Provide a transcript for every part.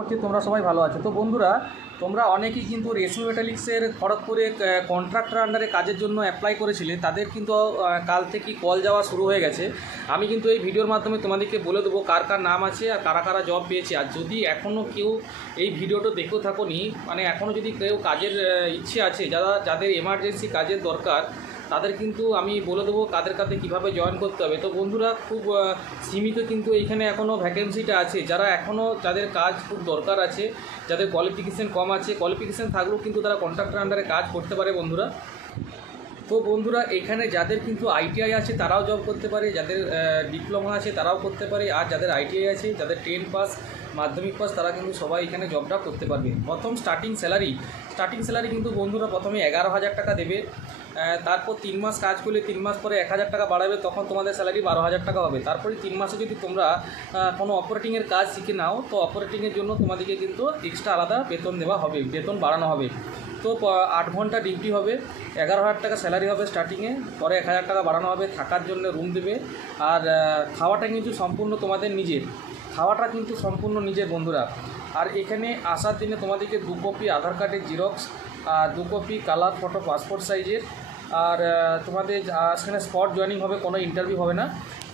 করছি তোমরা সবাই ভালো আছো। তো বন্ধুরা, তোমরা অনেকেই কিন্তু রেশমি মেটালিক্সের খড়গপুরে কন্ট্রাক্টর আন্ডারে কাজের জন্য অ্যাপ্লাই করেছিলে, তাদের কিন্তু কাল থেকে কল যাওয়া শুরু হয়ে গেছে। আমি কিন্তু এই ভিডিওর মাধ্যমে তোমাদেরকে বলে দেবো কার কার নাম আছে আর কারা কারা জব পেয়েছে। আর যদি এখনও কেউ এই ভিডিওটা দেখেও থাকোনি, মানে এখনও যদি কেউ কাজের ইচ্ছে আছে, যাদের এমার্জেন্সি কাজের দরকার, তাদের কিন্তু আমি বলে দেবো কাদের কাছে কীভাবে জয়েন করতে হবে। তো বন্ধুরা, খুব সীমিত কিন্তু এইখানে এখনও ভ্যাকেন্সিটা আছে। যাদের কাজ খুব দরকার আছে, যাদের কোয়ালিফিকেশান কম আছে, কোয়ালিফিকেশান থাকলেও কিন্তু তারা কন্ট্রাক্টর আন্ডারে কাজ করতে পারে বন্ধুরা। তো বন্ধুরা, এখানে যাদের কিন্তু আইটিআই আছে তারাও জব করতে পারে, যাদের ডিপ্লোমা আছে তারাও করতে পারে, আর যাদের আইটিআই আছে, যাদের 10 পাস, মাধ্যমিক পাস, তারা কিন্তু সবাই এখানে জবটা করতে পারবে। প্রথম স্টার্টিং স্যালারি কিন্তু বন্ধুরা প্রথমে 11,000 টাকা দেবে। তারপর 3 মাস কাজ করলে 3 মাস পরে 1,000 টাকা বাড়াবে, তখন তোমাদের স্যালারি 12,000 টাকা হবে। তারপরে 3 মাসে যদি তোমরা কোনো অপারেটিংয়ের কাজ শিখে নাও, তো অপারেটিংয়ের জন্য তোমাদেরকে কিন্তু এক্সট্রা আলাদা বেতন দেওয়া হবে, বেতন বাড়ানো হবে। তো 8 ঘন্টা ডিউটি হবে, 11,000 টাকা স্যালারি হবে স্টার্টিংয়ে, পরে 1,000 টাকা বাড়ানো হবে। থাকার জন্য রুম দেবে, আর খাওয়াটা কিন্তু সম্পূর্ণ তোমাদের নিজের, বন্ধুরা। আর এখানে আসার দিনে তোমাদেরকে 2 কপি আধার কার্ডের জিরক্স, আর 2 কপি কালার ফটো পাসপোর্ট সাইজের, আর তোমাদের সেখানে স্পট জয়েনিং হবে, কোনো ইন্টারভিউ হবে না।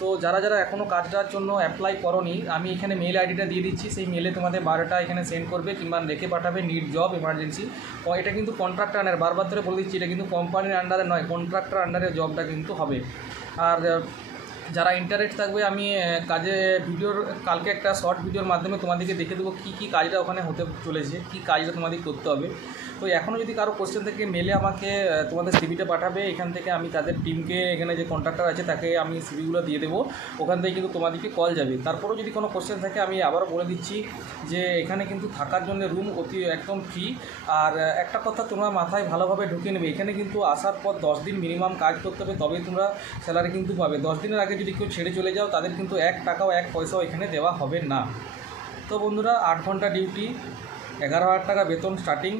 তো যারা এখনও কাজটার জন্য অ্যাপ্লাই করোনি, আমি এখানে মেল আইডিটা দিয়ে দিচ্ছি, সেই মেলে তোমাদের বায়োডাটা এখানে সেন্ড করবে কিংবা রেখে পাঠাবে, নিড জব এমার্জেন্সি। এটা কিন্তু কন্ট্রাক্টর আন্ডারে, বারবার ধরে বলে দিচ্ছি, এটা কিন্তু কোম্পানির আন্ডারে নয়, কন্ট্রাক্টর আন্ডারে জবটা কিন্তু হবে। আর যারা ইন্টারেস্ট থাকবে, আমি কালকে একটা শর্ট ভিডিওর মাধ্যমে তোমাদেরকে দেখে দেবো কী কাজটা ওখানে হতে চলেছে, কী কাজটা তোমাদের করতে হবে। তো এখনও যদি কারো কোশ্চেন থেকে মেলে আমাকে তোমাদের সিভিটা পাঠাবে, এখান থেকে আমি তাদের টিমকে, এখানে যে কন্ট্রাক্টর আছে তাকে আমি সিভিগুলো দিয়ে দেবো, ওখান থেকে কিন্তু তোমাদেরকে কল যাবে। তারপরেও যদি কোনো কোশ্চেন থাকে, আমি আবারও বলে দিচ্ছি যে এখানে কিন্তু থাকার জন্য রুম একদম ফ্রি। আর একটা কথা তোমরা মাথায় ভালোভাবে ঢুকিয়ে নেবে, এখানে কিন্তু আসার পর 10 দিন মিনিমাম কাজ করতে হবে, তবেই তোমরা স্যালারি কিন্তু পাবে। 10 দিনের আগে যদি কেউ ছেড়ে চলে যাও, তাদের কিন্তু 1 টাকাও 1 পয়সাও এখানে দেওয়া হবে না। তো বন্ধুরা, 8 ঘন্টা ডিউটি, 11,000 টাকা বেতন স্টার্টিং,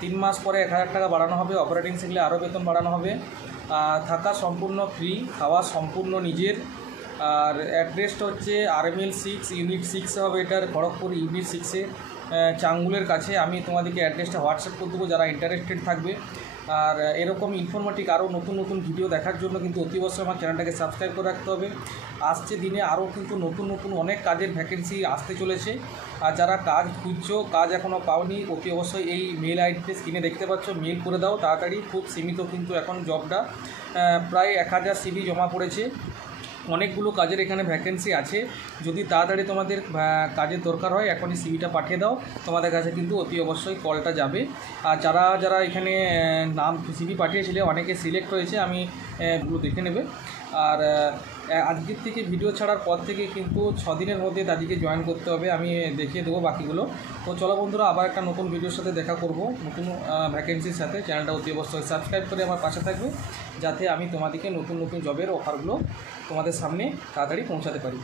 3 মাস পরে 1,000 টাকা বাড়ানো হবে, অপারেটিং শিখলে আরও বেতন বাড়ানো হবে। থাকা সম্পূর্ণ ফ্রি, খাওয়া সম্পূর্ণ নিজের। আর অ্যাড্রেসটা হচ্ছে RML 6 ইউনিট 6 হবে, এটার খড়গপুর ইউনিট 6-এ চাঙ্গুলের কাছে। আমি তোমাদেরকে অ্যাড্রেসটা হোয়াটসঅ্যাপ করে দেবো যারা ইন্টারেস্টেড থাকবে। আর এরকম ইনফরমেটিভ আরও নতুন ভিডিও দেখার জন্য কিন্তু অতি অবশ্যই আমার চ্যানেলটাকে সাবস্ক্রাইব করে রাখতে হবে। আসছে দিনে আরও কিন্তু নতুন অনেক কাজের ভ্যাকেন্সি আসতে চলেছে। আর যারা কাজ খুঁজছো, কাজ এখনও পাওনি, অতি অবশ্যই এই মেল আইডিতে স্ক্রিনে দেখতে পাচ্ছ, মেল করে দাও তাড়াতাড়ি। খুব সীমিত কিন্তু এখন জবটা, প্রায় 1000 CV জমা পড়েছে। অনেকগুলো কাজের এখানে ভ্যাকেন্সি আছে। যদি তাড়াতাড়ি তোমাদের কাজের দরকার হয়, এখনই সিভিটা পাঠিয়ে দাও, তোমাদের কাছে কিন্তু অতি অবশ্যই কলটা যাবে। আর যারা এখানে নাম সিভি পাঠিয়েছিলে, অনেকে সিলেক্ট হয়েছে, আমি এগুলো দেখে নেবে। আর আজকের থেকে ভিডিও ছাড়ার পর থেকে কিন্তু 6 দিনের মধ্যে তাদেরকে জয়েন করতে হবে, আমি দেখিয়ে দেবো বাকিগুলো। তো চলো বন্ধুরা, আবার একটা নতুন ভিডিওর সাথে দেখা করব, নতুন ভ্যাকেন্সির সাথে। চ্যানেলটা অতি অবশ্যই সাবস্ক্রাইব করে আমার পাশে থাকবে, যাতে আমি তোমাদেরকে নতুন জবের অফারগুলো তোমাদের সামনে তাড়াতাড়ি পৌঁছাতে পারি।